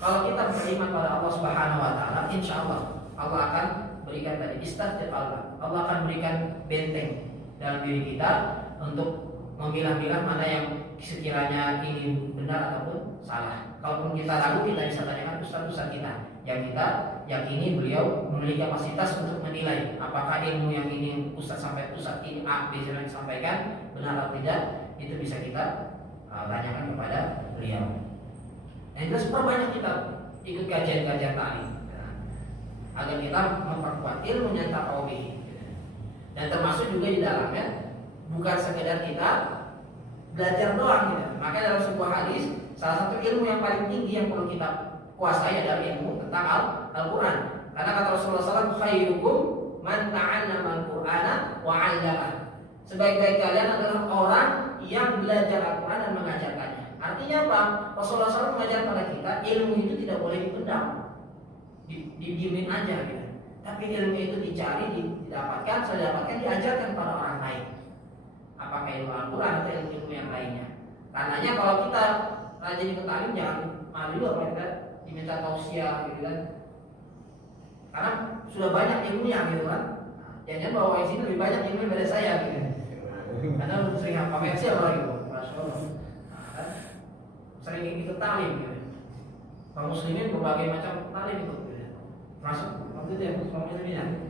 Kalau kita beriman pada Allah Subhanahu Wa Taala, insya Allah Allah akan berikan tadi istad Allah. Allah akan berikan benteng dalam diri kita untuk memilah-milah mana yang sekiranya ini benar ataupun salah. Kalaupun kita ragu, kita bisa tanyakan ustaz-ustaz kita yang kita yakini beliau memiliki kapasitas untuk menilai apakah ilmu yang ini ustaz ini A, B yang disampaikan benar atau tidak. Itu bisa kita tanyakan kepada beliau. Yang jelas perbanyak kita ikut kajian-kajian tadi agar kita memperkuat ilmu yang taqawwi. Dan termasuk juga di dalamnya bukan sekedar kita belajar doang gitu. Maka dalam sebuah hadis, salah satu ilmu yang paling tinggi yang perlu kita kuasai adalah ilmu tentang Al-Quran. Karena kata Rasulullah SAW, khairukum man ta'allama al-Qur'ana wa 'allamah. Sebaik-baik kalian adalah orang yang belajar Al-Quran dan mengajarkannya. Artinya apa? Rasulullah SAW mengajar pada kita ilmu itu tidak boleh dipendam, didiemin aja gitu. Tapi ilmu itu dicari, didapatkan, diajarkan pada orang lain. Apakah ilmu Al-Quran atau ilmu yang lainnya. Karenanya kalau kita rajin ikut talim, jangan malu apa kita diminta tausiah gitu kan. Karena sudah banyak ilmunya gitu kan. Jangan bawa sini lebih banyak ilmu daripada saya gitu. Karena sering pamer siapa gitu. Masya Allah. Sering ikut talim gitu. Kaum muslimin berbagai macam talim itu. Masuk waktu itu ya kaum muslimin.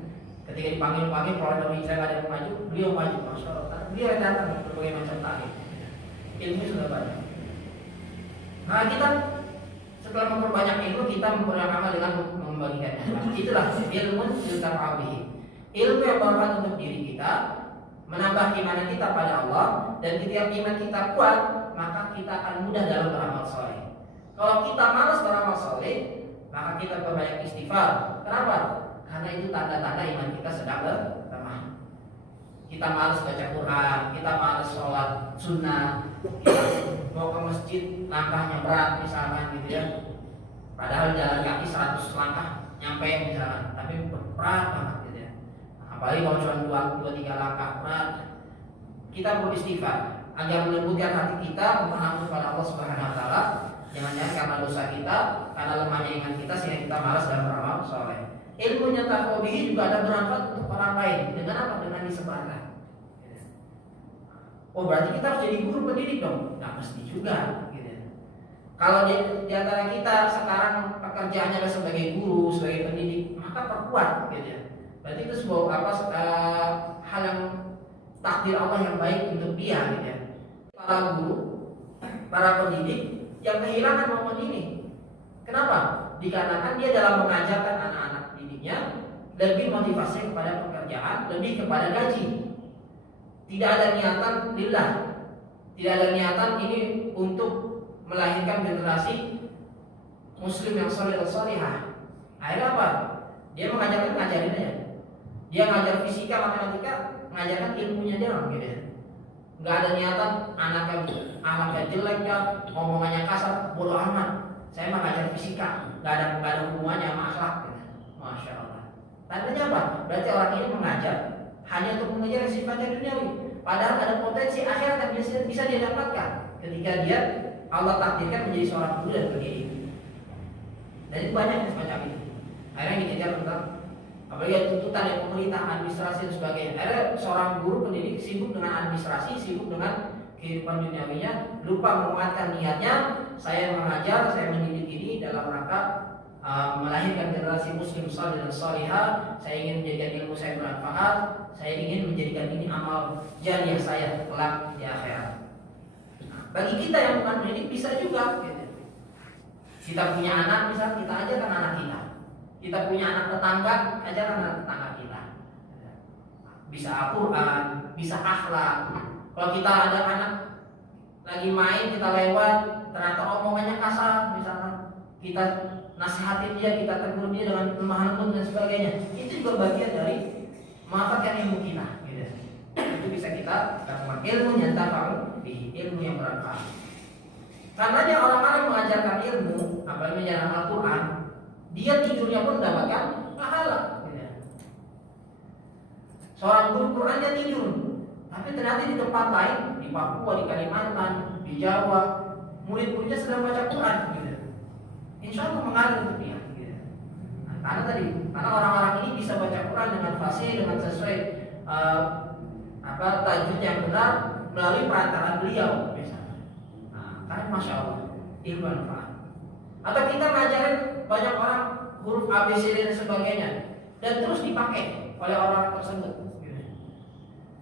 Ketika dipanggil-panggil, kalau ada saya nggak ada maju, beliau maju, masya Allah. Beliau yang datang berbagai macam talim. Ilmu sudah banyak. Nah kita setelah memperbanyak ilmu, kita memperbanyak dengan membagikannya. Itulah ilmu tentang taqawwi. Ilmu yang bermanfaat untuk diri kita, menambah iman kita pada Allah, dan ketika iman kita kuat, maka kita akan mudah dalam beramal soleh. Kalau kita malas beramal soleh, maka kita perbanyak istighfar. Kenapa? Karena itu tanda-tanda iman kita sedang lemah. Kita malas baca Quran, kita malas sholat sunnah, kita mau ke masjid langkahnya berat misalkan gitu ya. Padahal jalan kaki 100 langkah nyampe misalkan, tapi berat banget gitu ya. Apalagi kalau cuma 2-3 langkah berat. Kita perlu istighfar agar melembutkan hati kita, memohon kepada Allah Subhanahu Wa Taala. Jangan-jangan karena dosa kita, karena lemahnya iman kita sehingga kita malas dalam beramal soleh. Ilmunya taqawwi juga ada bermanfaat untuk orang lain. Dengan apa? Dengan disebarkan. Oh berarti kita harus jadi guru pendidik dong? Nggak mesti juga. Gitu. Kalau di antara kita sekarang pekerjaannya adalah sebagai guru, sebagai pendidik, maka perkuat. Gitu. Berarti itu sebuah hal yang takdir Allah yang baik untuk dia. Gitu. Para guru, para pendidik yang kehilangan momen ini. Kenapa? Dikarenakan dia dalam mengajarkan anak-anak didiknya lebih motivasi kepada pekerjaan, lebih kepada gaji. Tidak ada niatan lillah, tidak ada niatan ini untuk melahirkan generasi muslim yang soleh dan solehah. Akhirnya apa? Dia ngajarin aja. Dia ngajar fisika, matematika, mengajarkan ilmunya dia gitu ya. Nggak ada niatan anaknya jelek ya, ngomongannya kasar, bodoh amat. Saya mengajar fisika, nggak ada hubungannya sama akhlak. Gitu. Masya Allah. Tandanya apa? Berarti orang ini mengajar hanya untuk mengejar yang sifatnya duniawi. Padahal ada potensi akhirat yang bisa dia dapatkan ketika dia Allah takdirkan menjadi seorang guru dan pendidik. Dan itu banyak semacam itu. Akhirnya dikejar tentang apalagi tuntutan dari pemerintah, administrasi dan sebagainya. Akhirnya seorang guru pendidik sibuk dengan administrasi, sibuk dengan kehidupan duniawinya, lupa menguatkan niatnya. Saya mengajar, saya mendidik ini dalam rangka melahirkan generasi muslim saleh dan salihah. Saya ingin menjadikan ilmu saya bermanfaat. Saya ingin menjadikan ini amal jariah saya kelak di akhirat. Bagi kita yang bukan pendidik bisa juga. Gitu. Kita punya anak, misal kita ajarkan anak kita. Kita punya anak tetangga, ajarkan anak tetangga kita. Bisa Al-Quran, bisa akhlak. Kalau kita ada anak lagi main, kita lewat, ternyata omongannya kasar, misalkan kita nasihatin dia, kita tegur dia dengan lemah lembut dan sebagainya. Itu juga bagian dari memanfaatkan ilmu kita. Gitu. Itu bisa kita lakukan ilmu yang taqawwi, ilmu yang bermanfaat. Karenanya orang-orang mengajarkan ilmu, apalagi mengajarkan Al-Quran, dia tidurnya pun mendapatkan pahala. Gitu. Seorang guru Quran dia tidur, tapi ternyata di tempat lain, di Papua, di Kalimantan, di Jawa, murid-muridnya sedang baca Quran. Gitu. insya Allah mengalir untuk dia. Gitu. Nah, karena orang-orang ini bisa baca Quran dengan fasih, dengan sesuai tajwid yang benar melalui perantaraan beliau misalnya. Nah, karena masya Allah ilmu manfaat. Atau kita ngajarin banyak orang huruf ABCD dan sebagainya dan terus dipakai oleh orang tersebut. Gitu.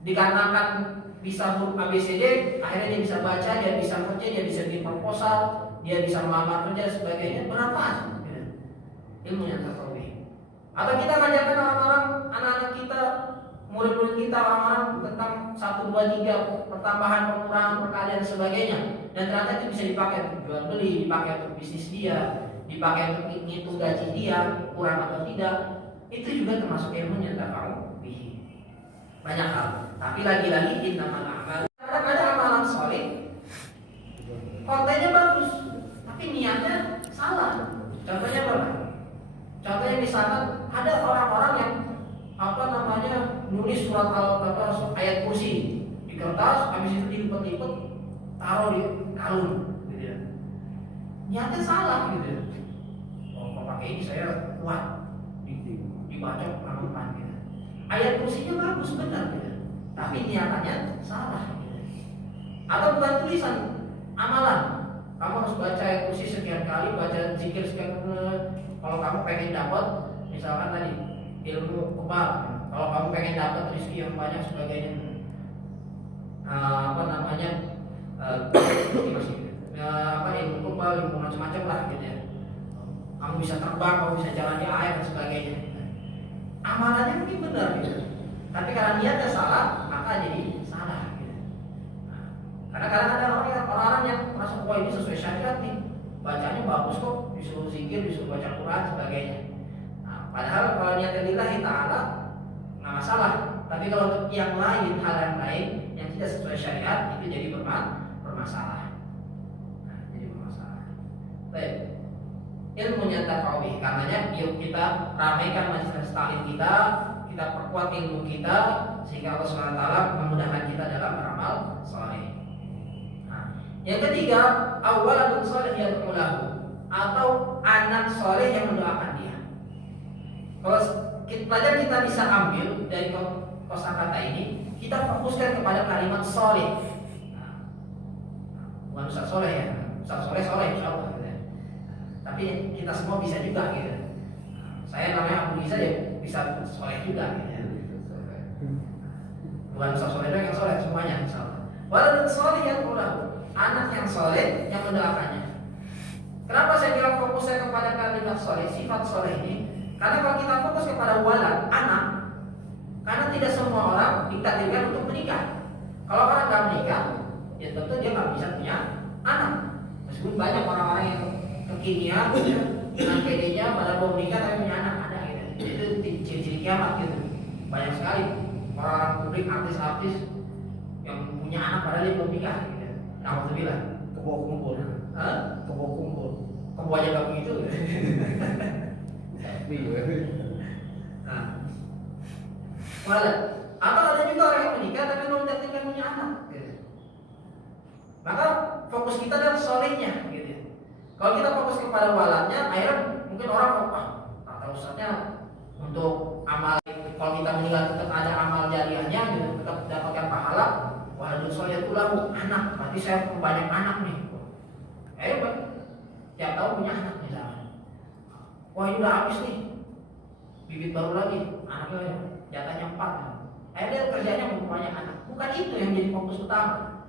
Dikarenakan bisa huruf ABCD, akhirnya dia bisa baca, dia bisa kerja, dia bisa bikin proposal, dia bisa melamar kerja dan sebagainya, bermanfaat. Gitu. Ilmu yang terkawin. Atau kita ngajarkan orang-orang, anak-anak kita, murid-murid kita, orang-orang tentang 1, 2, 3 pertambahan, pengurangan, perkalian dan sebagainya, dan ternyata itu bisa dipakai untuk jual beli, dipakai untuk bisnis dia, dipakai untuk ngitung gaji dia, kurang atau tidak. Itu juga termasuk ilmu yang terkawin. Banyak hal. Tapi lagi-lagi innamal a'mal. Kadang-kadang amalan soleh kontennya bagus, tapi niatnya salah. Contohnya apa? Contohnya misalkan ada orang-orang yang nulis surat ayat kursi di kertas, habis itu dilipet-lipet, taruh di kalung, gitu ya. Niatnya salah, gitu ya. Kalau pakai ini saya kuat, dibacok pelan-pelan, gitu. Ayat kursinya bagus benar, gitu. Tapi niatannya salah, gitu. Atau bukan tulisan amalan, kamu harus baca ayat kursi sekian kali, baca zikir sekian kali. Kalau kamu pengen dapat, misalkan tadi ilmu kebal, kalau kamu pengen dapat rezeki yang banyak sebagainya, ilmu kebal, ilmu macam-macam lah, gitu ya. Kamu bisa terbang, kamu bisa jalan di air dan sebagainya. Amalannya mungkin benar, gitu. Tapi karena niatnya salah, maka jadi salah, gitu. Nah, karena kadang ada orang-orang yang merasa wah ini sesuai syariat nih, bacanya bagus kok, disuruh zikir, disuruh baca Quran sebagainya. Nah, padahal kalau niatnya lillahi ta'ala nggak masalah. Tapi kalau untuk yang lain, hal yang lain yang tidak sesuai syariat, itu jadi bermasalah. Nah, jadi bermasalah. Baik. Ilmunya tafawih, karenanya yuk kita ramaikan majelis taklim kita perkuat ilmu kita sehingga Allah SWT memudahkan kita dalam beramal saleh. Nah, yang ketiga, awaladun saleh yad'u lahu, atau anak saleh yang mendoakan dia. Kalau pelajaran kita bisa ambil dari kosakata ini, kita fokuskan kepada kalimat saleh. Nah, bukan Ustaz soleh ya, Ustaz soleh insyaallah. Tapi kita semua bisa juga, gitu. Saya namanya Abu Iza ya bisa soleh juga, gitu ya. Bukan Ustaz soleh doang yang soleh, semuanya insyaallah. Waladun soleh yang ulahu, anak yang soleh yang mendoakannya. Kenapa saya bilang fokusnya kepada kalimat soleh, sifat soleh ini? Karena kalau kita fokus kepada walad, anak, karena tidak semua orang ditakdirkan untuk menikah. Kalau orang nggak menikah, ya tentu dia nggak bisa punya anak. Meskipun banyak orang-orang yang kekinian, dengan PD-nya pada belum nikah tapi punya anak, ada, gitu. Itu ciri-ciri kiamat, gitu. Banyak sekali orang-orang publik, artis-artis yang punya anak padahal dia belum nikah, gitu. Alhamdulillah. Kebawa kumpul. Kebawa kumpul. Kebawa aja gak begitu. Tapi nah, malah atau ada juga orang yang menikah tapi belum ditakdirkan punya anak, gitu. Maka fokus kita adalah solehnya, gitu. Kalau kita fokus kepada waladnya, akhirnya mungkin orang kata ustadznya untuk amal, kalau kita meninggal tetap ada amal jariahnya, gitu, tetap dapatkan pahala. Waladun soleh lahu, anak, berarti saya banyak anak nih. Tiap tahun punya anak misalnya. Wah ini udah habis nih, bibit baru lagi, anaknya jatahnya 4. Akhirnya kerjanya memperbanyak anak. Bukan itu yang jadi fokus utama.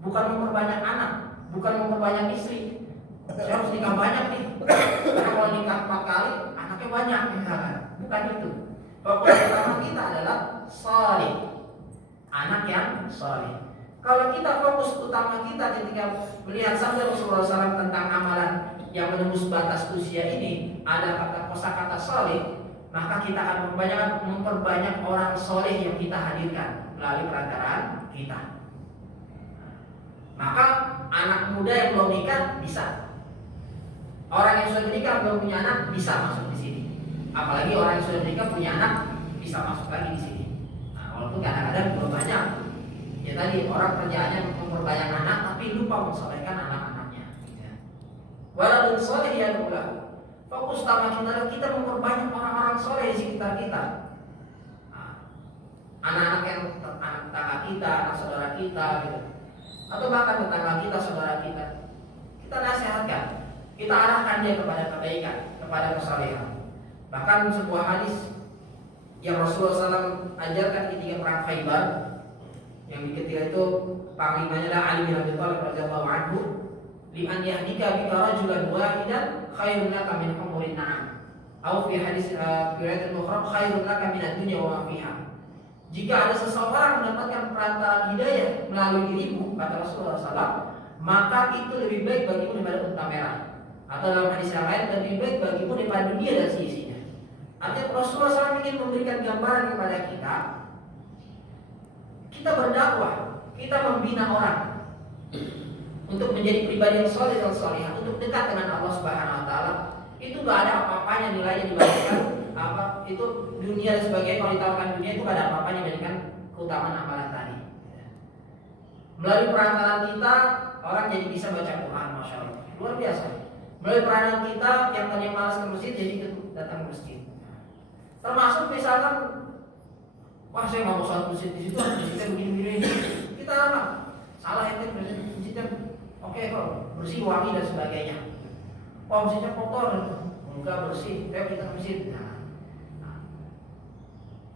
Bukan memperbanyak anak, bukan memperbanyak istri. Saya harus nikah banyak nih. Karena kalau nikah 4 kali, anaknya banyak misalkan. Bukan itu. Fokus utama kita adalah salih, anak yang salih. Kalau kita fokus utama kita ketika melihat sabda Rasulullah SAW tentang amalan yang menembus batas usia ini, ada kosakata salih, maka kita akan memperbanyak orang soleh yang kita hadirkan melalui perantaraan kita. Maka anak muda yang belum nikah bisa, orang yang sudah menikah belum punya anak bisa masuk di sini. Apalagi orang yang sudah menikah punya anak bisa masuk lagi di sini. Nah, walaupun kadang-kadang belum banyak. Ya tadi orang kerjaannya memperbanyak anak tapi lupa mensolehkan anak-anaknya. Waladun soleh yad'u lahu. Fokus utama kita adalah kita memperbanyak orang-orang soleh di sekitar kita. Anak-anak yang anak tetangga kita, anak saudara kita, gitu. Atau bahkan tetangga kita, saudara kita. Kita nasihatkan, kita arahkan dia kepada kebaikan, kepada kesalehan. Bahkan sebuah hadis yang Rasulullah SAW ajarkan ketika perang Khaybar, yang ketika itu panglimanya adalah Ali bin Abi Thalib radhiyallahu anhu, li'an yahdika bika rajulan wahidan khairun laka min humurin na'am. Atau fi hadis riwayat al-ukhra khairun laka min ad-dunya wa ma fiha. Jika ada seseorang mendapatkan perantaraan hidayah melalui dirimu, kata Rasulullah SAW, maka itu lebih baik bagimu daripada unta merah. Atau dalam hadis yang lain, lebih baik bagimu daripada dunia dan seisinya. Artinya Rasulullah SAW ingin memberikan gambaran kepada kita. Kita berdakwah, kita membina orang untuk menjadi pribadi yang soleh dan solehah, untuk dekat dengan Allah Subhanahu Wa Taala. Itu gak ada apa-apanya nilainya dibandingkan apa itu dunia dan sebagainya. Kalau ditawarkan dunia itu gak ada apa-apanya dibandingkan keutamaan amalan tadi. Melalui perantaraan kita orang jadi bisa baca Quran, masya Allah, luar biasa. Melalui perantaraan kita yang tadinya malas ke masjid jadi datang ke masjid. Termasuk misalkan, wah saya nggak mau sholat masjid di situ, masjidnya begini-begini. Kita apa? Salah itu masjidnya, oke kok bersih, wangi dan sebagainya. Wah masjidnya kotor, enggak bersih, ayo kita ke masjid.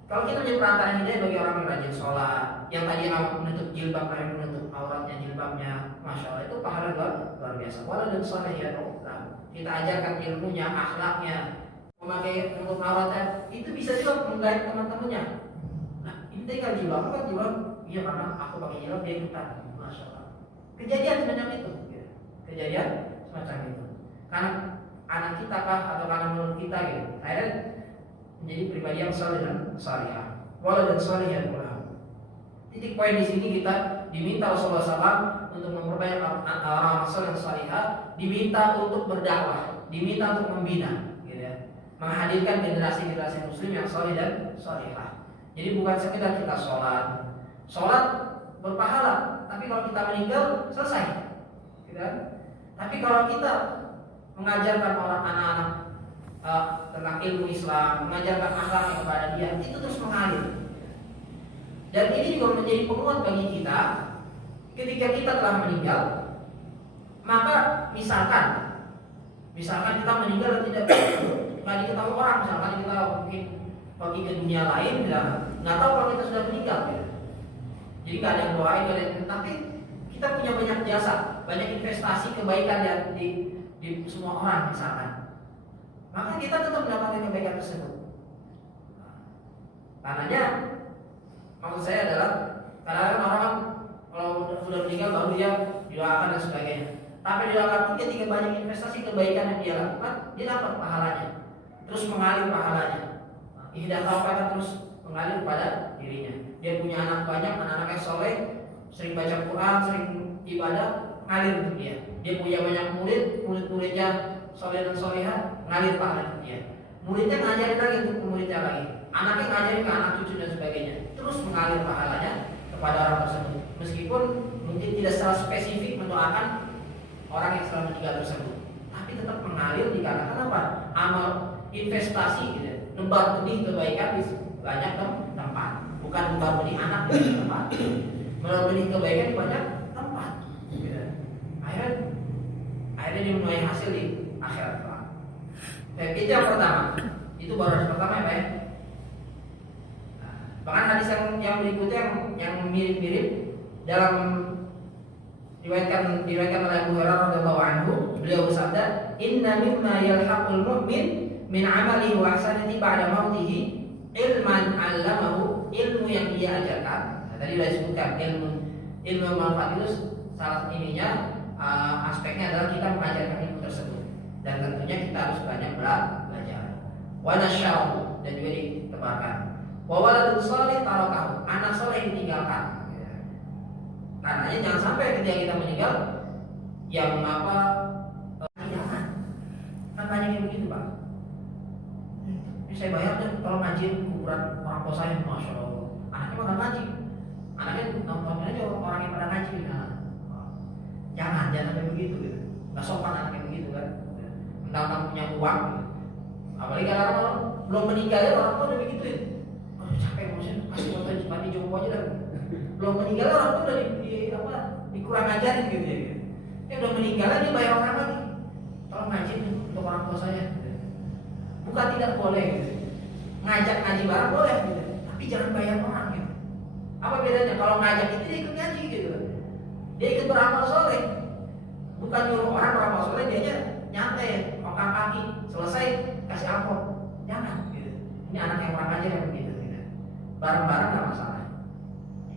Kalau kita menjadi perantara hidayah bagi orang yang rajin sholat, yang tadi menutup jilbab, yang menutup auratnya, jilbabnya, masya Allah, itu pahala luar biasa. Waladun soleh yad'u lahu. Kita ajarkan ilmunya, akhlaknya, memakai menutup auratnya, itu bisa juga menggait teman-temannya. Nah, ini tinggal jilbab, kan jilbab, iya karena aku pakai jilbab dia ikutan, masya Allah. Kejadian semacam itu, kejadian semacam itu. Karena anak kita kah atau karena menurut kita gitu, akhirnya menjadi pribadi yang saleh dan salihah. Walau dan salih yang pulang. Titik poin di sini kita diminta Rasulullah SAW untuk memperbanyak orang saleh dan salihah, diminta untuk berdakwah, diminta untuk membina, gitu ya. Menghadirkan generasi-generasi muslim yang saleh dan salihah. Jadi bukan sekedar kita sholat berpahala, tapi kalau kita meninggal selesai, gitu kan? Tapi kalau kita mengajarkan orang anak-anak tentang ilmu Islam, mengajarkan akhlak kepada dia, itu terus mengalir. Dan ini juga menjadi penguat bagi kita ketika kita telah meninggal. Maka misalkan kita meninggal dan tidak diketahui orang, misalkan kita mungkin pergi ke dunia lain, nggak tahu kalau kita sudah meninggal. Ya. Jadi nggak ada yang doain, tapi kita punya banyak jasa, banyak investasi kebaikan yang di semua orang misalkan. Maka kita tetap mendapatkan kebaikan tersebut. Karenanya maksud saya adalah kadang-kadang orang kalau sudah meninggal baru dia didoakan dan sebagainya. Tapi didoakan pun ketika banyak investasi kebaikan yang dia lakukan, dia dapat pahalanya. Terus mengalir pahalanya. Ihdah taufan terus mengalir pada dirinya. Dia punya anak banyak, anak-anaknya soleh, sering baca Quran, sering ibadah, ngalir untuk dia. Dia punya banyak murid-muridnya soleh dan solehah, ngalir pahala dia. Muridnya ngajarin lagi untuk muridnya lagi, anaknya ngajarin ke anak cucu dan sebagainya, terus mengalir pahalanya kepada orang tersebut. Meskipun mungkin tidak secara spesifik mendoakan orang yang telah meninggal tersebut, tapi tetap mengalir dikarenakan apa? Amal investasi gitu, nembar benih kebaikan di banyak tempat, bukan nembar benih anak di tempat, nembar benih kebaikan di banyak tempat. Gitu. Akhirnya dia menuai hasil di akhirat. Itu yang pertama. Itu baru hadis pertama ya Pak ya. Bahkan hadis yang berikutnya yang mirip-mirip dalam diriwayatkan oleh Abu Hurairah radhiyallahu anhu, beliau bersabda, "Inna mimma yalhaqul mu'min min 'amalihi wa hasanati ba'da mautihi ilman 'allamahu," ilmu yang dia ajarkan. Nah, tadi sudah disebutkan ilmu manfaat itu salah ininya aspeknya adalah kita mengajarkan ilmu tersebut. Dan tentunya kita harus banyak belajar. Wa nasya'u, dan juga ditebarkan. Wa waladun shalih tarakahu, anak saleh yang ditinggalkan. Karena jangan sampai ketika kita meninggal yang apa jangan. Kan banyak yang begitu Pak. Ini saya bayar deh kalau ngaji kuburan orang tua saya, masya Allah. Anaknya malah ngaji. Anaknya nonton aja orang yang pada ngaji. Nah, jangan sampai begitu gitu. Nggak sopan anaknya begitu kan. tentang punya uang. Apalagi kalau orang belum meninggal ya orang tua udah begituin. Oh, capek maksudnya kasih foto mati jompo aja dah. Belum meninggal orang tua udah dikurang ajarin gitu ya. Udah meninggal dia bayar orang lagi. Tolong ngaji untuk orang tua saya. Bukan tidak boleh gitu. Ngajak ngaji bareng boleh gitu. Tapi jangan bayar orang gitu. Apa bedanya? Kalau ngajak itu dia ikut ngaji gitu. Dia ikut beramal soleh. Bukan nyuruh orang beramal soleh, dia aja nyantai, ongkang kaki, selesai kasih amplop. Jangan gitu. Ini anak yang kurang ajar yang begitu gitu. Bareng-bareng nggak masalah.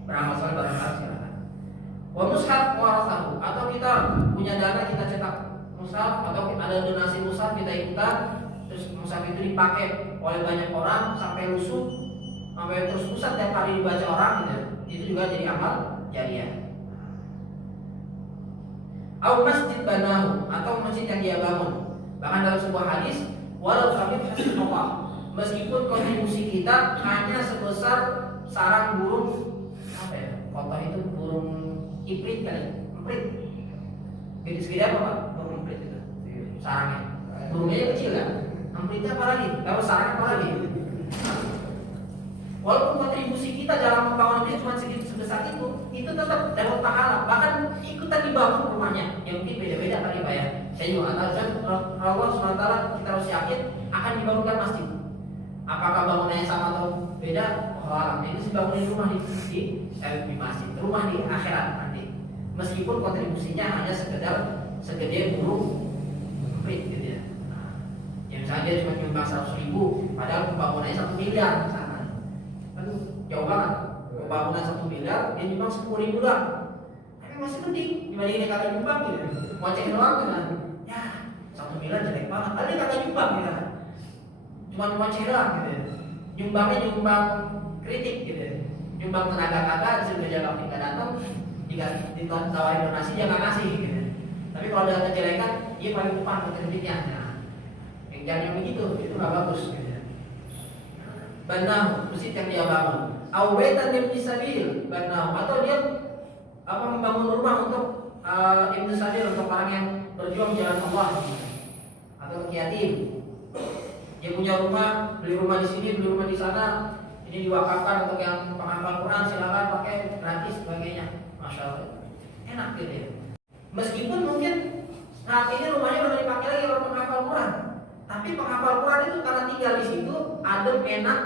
Beramal soleh bareng-bareng silakan. Wa mushaf warasahu, atau kita punya dana kita cetak mushaf atau ada donasi mushaf kita ikutan, terus mushaf itu dipakai oleh banyak orang sampai lusuh, sampai terus pusat tiap kali dibaca orang gitu. Itu juga jadi amal jariah. Au masjid banahu, atau masjid yang dia bangun. Bahkan dalam sebuah hadis, walau kami hasbunallah, meskipun kontribusi kita hanya sebesar sarang burung apa ya? Kotor itu burung iprit kali, emprit. Gede segede apa Pak? Burung emprit itu. Sarangnya. Burungnya kecil kan? Empritnya apa lagi? Kalau sarangnya apa lagi? Walaupun kontribusi kita dalam membangun masjid cuma segitu sebesar itu tetap dapat pahala. Bahkan ikutan dibangun rumahnya. Ya mungkin beda-beda kali Pak ya. Saya juga nggak tahu. Allah SWT kita harus yakin akan dibangunkan masjid. Apakah bangunannya sama atau beda? Oh, itu sih bangunin rumah di masjid, rumah di akhirat nanti. Meskipun kontribusinya hanya sekedar segede burung emprit gitu ya. Nah, yang misalnya dia cuma nyumbang 100.000, padahal pembangunannya 1 miliar misalnya. Jauh banget. Pembangunan 1 miliar dia nyumbang 10.000 doang. Tapi masih mending dibandingin yang kagak nyumbang gitu. Ngoceh doang kan. Ya, 1 miliar jelek banget. Tapi dia kagak nyumbang gitu. Cuma ngoceh doang gitu. Nyumbangnya nyumbang kritik gitu. Nyumbang tenaga kagak, disuruh kerja bakti enggak datang, ditawarin donasi dia enggak ngasih gitu. Tapi kalau ada kejelekan, dia paling depan kritiknya. Nah, yang jangan yang begitu, itu enggak bagus gitu. Banahu, masjid yang dia bangun. Awaitan ibn sabil, banahu, atau dia membangun rumah untuk ibn sabil, untuk orang yang berjuang jalan Allah, atau yatim. Dia punya rumah, beli rumah di sini, beli rumah di sana. Ini diwakafkan untuk yang penghafal Quran, silakan pakai gratis sebagainya. Masya Allah, enak gitu ya. Meskipun mungkin saat ini rumahnya udah dipakai lagi oleh penghafal Quran, tapi penghafal Quran itu karena tinggal di situ, adem, enak,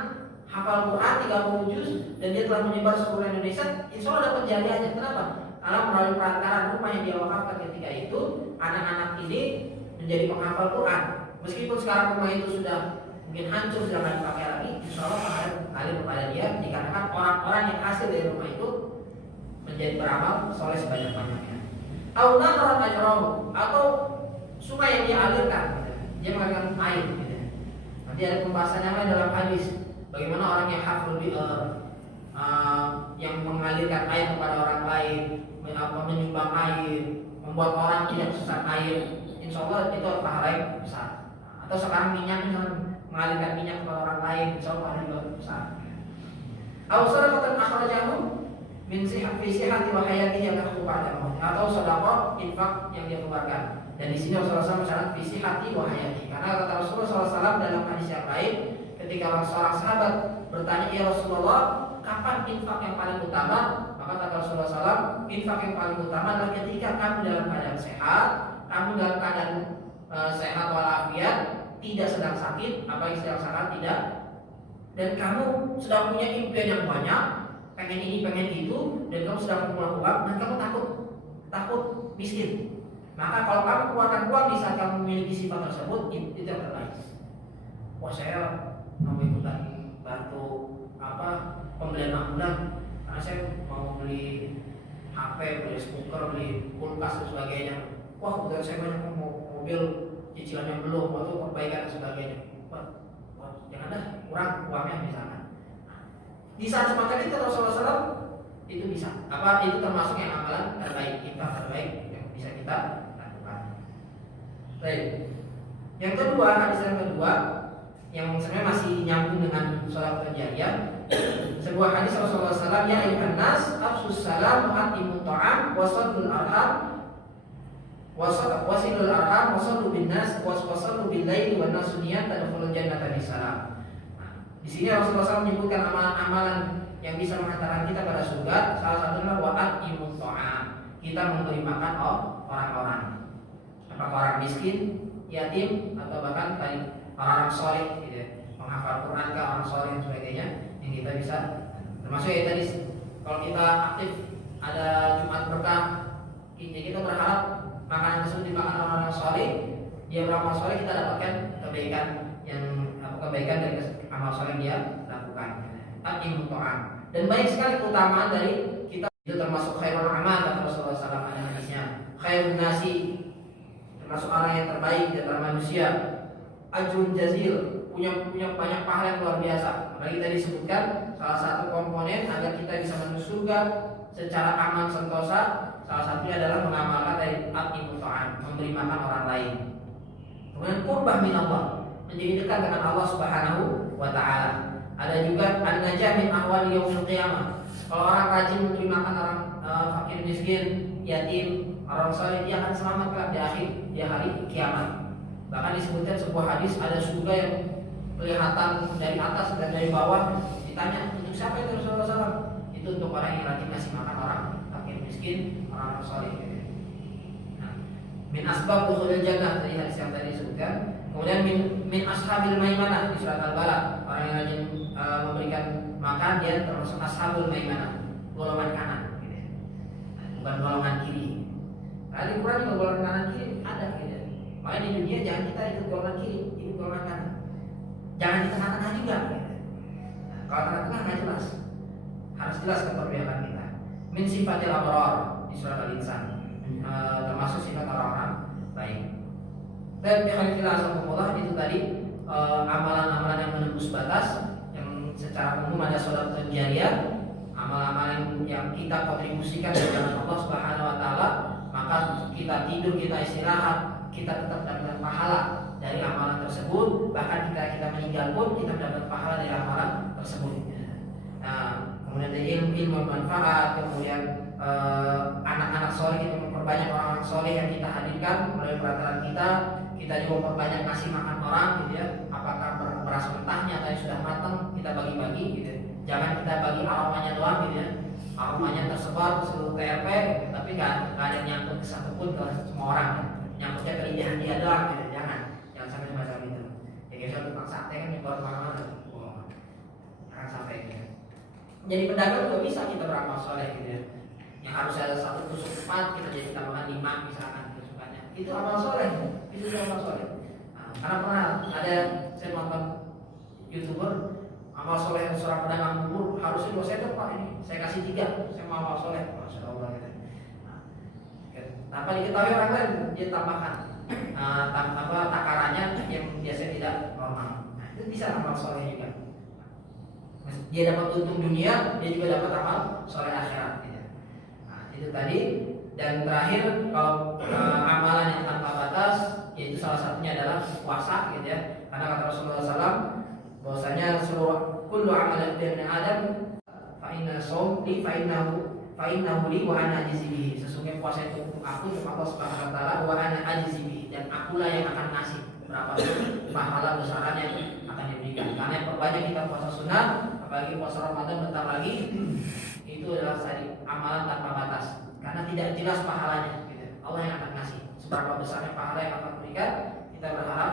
hafal Quran 30 juz, dan dia telah menyebar seluruh Indonesia, insya Allah dapat jariahnya. Kenapa? Karena melalui perantaraan rumah yang dia wakafkan ketika itu, anak-anak ini menjadi penghafal Quran. Meskipun sekarang rumah itu sudah mungkin hancur, sudah tidak dipakai lagi, insya Allah akan mengalir kepada dia, dikarenakan orang-orang yang hasil dari rumah itu menjadi beramal soleh sebanyak-banyaknya. Atau sungai yang dialirkan, dia mengalirkan air. Nanti ada pembahasannya dalam hadis. Bagaimana orang yang hafal yang mengalirkan air kepada orang lain, menyumbang air, membuat orang tidak kesusahan air, insya Allah itu pahala yang besar. Atau sekarang minyak, mengalirkan minyak kepada orang lain, insya Allah pahala yang besar. Awsara kata akhrajahu min sihati wa hayatihi yang kepada, atau sedekah infak yang dia keluarkan. Dan di sini Rasulullah SAW mencatat fi sihati wa hayatihi, karena kata Rasulullah SAW dalam hadis yang lain, ketika seorang sahabat bertanya, ya Rasulullah, kapan infak yang paling utama? Maka kata Rasulullah SAW, infak yang paling utama adalah ketika kamu dalam keadaan sehat, kamu dalam keadaan sehat walafiat, tidak sedang sakit, apalagi sedang sakit tidak, dan kamu sedang punya impian yang banyak, pengen ini, pengen itu, dan kamu sedang mengumpulkan uang, dan kamu takut miskin. Maka kalau kamu keluarkan uang di saat kamu memiliki sifat tersebut, itu yang terbaik. Wah, saya mau ikutan bantu pembelian ambulan, karena saya mau beli HP, beli speaker, beli kulkas dan sebagainya. Wah, kebetulan saya banyak mobil cicilannya belum, atau perbaikan dan sebagainya. Wah, jangan dah, kurang uangnya misalkan. Di saat semacam itu Rasulullah SAW itu bisa. Itu termasuk yang amalan terbaik, infak terbaik yang bisa kita lakukan. Baik. Yang kedua, hadis yang kedua, yang sebenarnya masih nyambung dengan sholat berjariah. Sebuah hadis Rasulullah SAW, ya ayuhan nas afsus salam wa atimut ta'am wa shaddul arham wasilul arham wasallu bin nas wasallu bil laili wan nasu niyat tadkhulul jannata bisalam. Di sini Rasulullah SAW menyebutkan amalan-amalan yang bisa mengantarkan kita pada surga. Salah satunya wa'at imut ta'am, kita memberi makan orang-orang, apakah orang miskin, yatim, atau bahkan tadi orang-orang soleh, gitu ya, menghafal Quran ke orang soleh dan sebagainya, yang kita bisa termasuk ya tadi kalau kita aktif ada Jumat berkah, kita berharap makanan tersebut dimakan orang-orang soleh, dia beramal soleh, kita dapatkan kebaikan dari amal soleh dia lakukan. Aqimu ta'am. Dan banyak sekali keutamaan dari kita, itu termasuk khairul amal kata Rasulullah SAW ada hadisnya. Khairun nasi, termasuk orang yang terbaik di antara manusia. Ajrun jazil, punya banyak pahala yang luar biasa. Apalagi tadi disebutkan salah satu komponen agar kita bisa masuk surga secara aman sentosa, salah satunya adalah mengamalkan dari aqimu ta'am, memberi makan orang lain. Kemudian qurbah minallah, menjadi dekat dengan Allah Subhanahu wa taala. Ada juga an-najah min ahwal yaumil qiyamah. Kalau orang rajin memberi makan orang fakir miskin, yatim, orang saleh, dia akan selamat kelak di hari kiamat. Bahkan disebutkan sebuah hadis ada surga yang kelihatan dari atas dan dari bawah. Ditanya, untuk siapa itu Rasulullah SAW? Itu untuk orang yang rajin ngasih makan orang fakir miskin, orang saleh. Nah, min asbab dukhulil jannah, dari hadis yang tadi disebutkan. Kemudian min ashabil maimanah di surat Al-Balad, orang yang rajin memberikan makan dia termasuk ashabul maimanah, golongan kanan, gitu ya. Bukan golongan kiri. Karena di Quran juga golongan kanan kiri ada, gitu ya. Makanya di dunia jangan kita ikut golongan kiri, ikut golongan kanan. Jangan di tengah-tengah juga, gitu. Nah, kalau tengah-tengah nggak jelas, harus jelas keberpihakan kita. Min sifatil abrar di surat Al-Insan, termasuk sifat orang-orang baik. Dan alhamdulillah itu tadi amalan-amalan yang menembus batas, yang secara umum ada sholat jariyah, amalan-amalan yang kita kontribusikan di jalan Allah Subhanahu wa taala, maka kita tidur, kita istirahat, kita tetap dapat pahala dari amalan tersebut. Bahkan kita meninggal pun kita mendapat pahala dari amalan tersebut. Nah, kemudian dari ilmu manfaat, kemudian anak-anak soleh, kita memperbanyak orang-orang soleh yang kita hadirkan melalui perantara kita juga memperbanyak ngasih makan orang, gitu ya. Apakah beras mentahnya tadi sudah matang, kita bagi-bagi, gitu ya. Jangan kita bagi aromanya doang, gitu ya. Aromanya tersebar ke seluruh TRP, tapi nggak ada yang nyangkut ke satu pun ke semua orang, ya. Nyangkutnya ke lidah dia doang, gitu. Jangan sampai semacam itu. Ya kayak tukang sate kan nyebar kemana-mana, jangan sampai gitu. Jadi pedagang juga bisa kita beramal soleh, gitu ya. Yang harus ada satu tusuk empat, kita jadi tambahkan 5 misalkan tusukannya. Itu amal soleh, itu amal soleh. Nah, karena pernah ada saya nonton YouTuber amal soleh seorang pedagang bubur, harusnya 2 sendok Pak, ini saya kasih 3, saya mau amal soleh, masya Allah gitu. Nah, tanpa diketahui orang lain dia tambahkan takarannya yang biasanya tidak normal. Nah, itu bisa amal soleh juga. Dia dapat untung dunia, dia juga dapat amal soleh akhirat. Itu tadi. Dan terakhir, kalau amalan yang tanpa batas, yaitu salah satunya adalah puasa, gitu ya. Karena kata Rasulullah SAW bahwasanya seluruh kullu amalan ibni Adam fa inna shaumi fa innahu li wa ana ajzi bihi. Sesungguhnya puasa itu untuk aku, untuk Allah Subhanahu wa taala, wa ana ajzi bihi, dan akulah yang akan ngasih berapa pahala besaran yang akan diberikan. Karena yang perbanyak kita puasa sunat, apalagi puasa Ramadan bentar lagi, itu adalah tadi amalan tanpa batas. Karena tidak jelas pahalanya, gitu. Allah yang akan ngasih seberapa besarnya pahala yang akan berikan. Kita berharap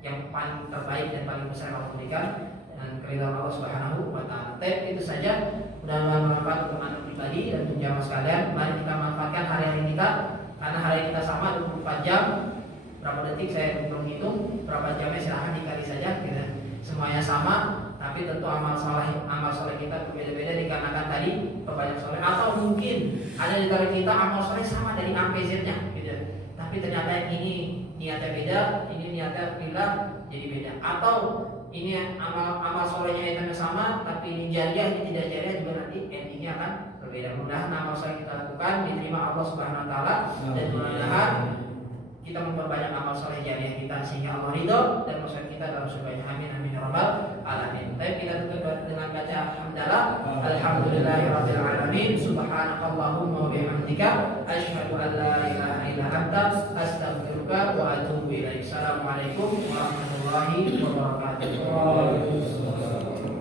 yang paling terbaik dan paling besar yang Allah berikan, dan keridhaan Allah Subhanahu wa taala. Itu saja, mudah-mudahan bermanfaat untuk anda pribadi dan untuk jamaah sekalian. Mari kita manfaatkan hari-hari kita, karena hari kita sama 24 jam. Berapa detik saya belum hitung, berapa jamnya silahkan dikali saja, gitu. Semuanya sama, tapi tentu amal soleh kita berbeda-beda dikarenakan tadi perbanyak soleh, atau mungkin ada di antara kita amal soleh sama dari A sampai Z-nya, gitu. Tapi ternyata yang ini niatnya beda, ini niatnya pindah jadi beda, atau ini amal solehnya itu sama, tapi ini jariah, ini tidak jariah, juga nanti endingnya akan berbeda. Mudah-mudahan amal soleh kita lakukan diterima Allah Subhanahu wa taala, dan mudah-mudahan kita memperbanyak amal soleh jariah kita sehingga Allah ridho dan masuk kita dalam surganya. Amin amin ya rabbal alamin. Baik, kita tutup dengan baca hamdalah. Alhamdulillahirabbil alamin. Subhanakallahumma wa bihamdika asyhadu an la ilaha illa anta astaghfiruka wa atubu ilaik. Assalamualaikum warahmatullahi wabarakatuh.